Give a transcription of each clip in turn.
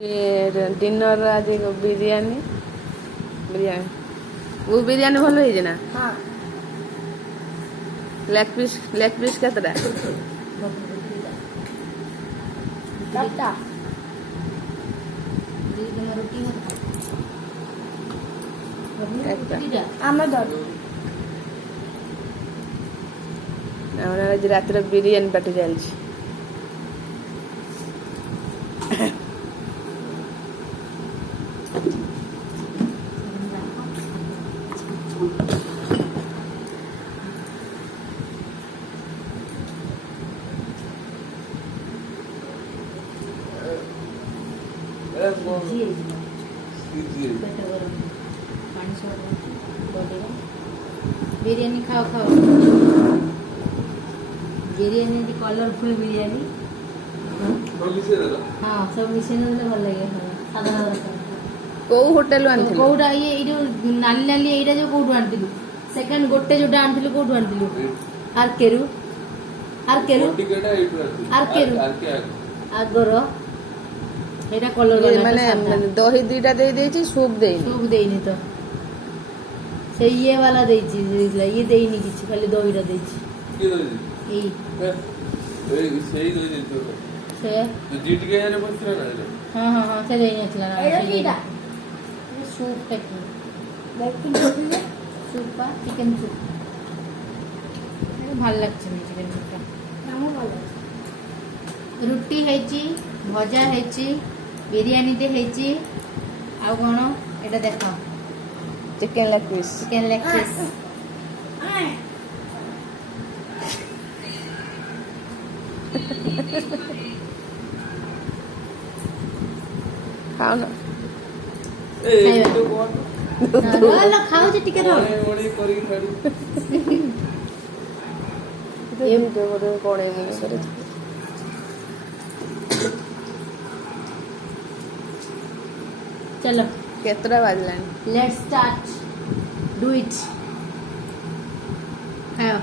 dinner आज बिरयानी बिरयानी वो बिरयानी भल होई ना हाँ लेग पीस केतरा चारटा আমার দর আমরা আজ রাত্রে বিরিয়ানি পার্টি চলছে बिरयानी खाओ खाओ बिरयानी कलरफुल बिरयानी हाँ सब मिशे भल लगे साधारण को होटल आनथिलु कोडा ये जो नाली नाली एटा जो कोडू आनथिलु सेकंड गोटे जोटा आनथिलु कोडू आनथिलु आरकेरु आरकेरु आरकेरु आगरो एटा कलर माने दही दुईटा दे देछि सूप देइनी तो से ये वाला देछि ये देइनी किछि खाली दहीरा देछि के दही ई ए सेही दही देतो से जीट के यार बसरा ना हां हां हां से देइनी छला ना এটা কিটা सूप टेक দেখি सूप पा चिकन सूप ভাল লাগছে না চিকেন সুপটা নামও ভালো रुटी हेची भजा हेची बिरयानी दे हेची आ कोन एटा देखो चिकन लेग पीस खाओ ना ए तो कोन लो खाओ जे टिके रो ओडी करी खाडी ये तो बड़े कोणे में करे चलो केतरा बाजलानी लेट्स स्टार्ट डू इट खाओ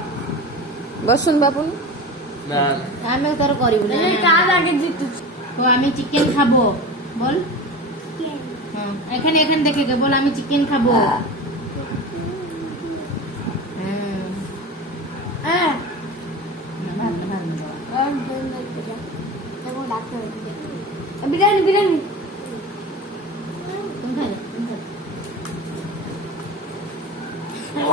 बसुन बापुन ना आमे तर करिबु ना এই কাজ আগে জিতু তো আমি চিকেন খাবো বল হ্যাঁ এখানে এখানে দেখে কে বল আমি চিকেন খাবো হ্যাঁ বিরিয়ানি বিরিয়ানি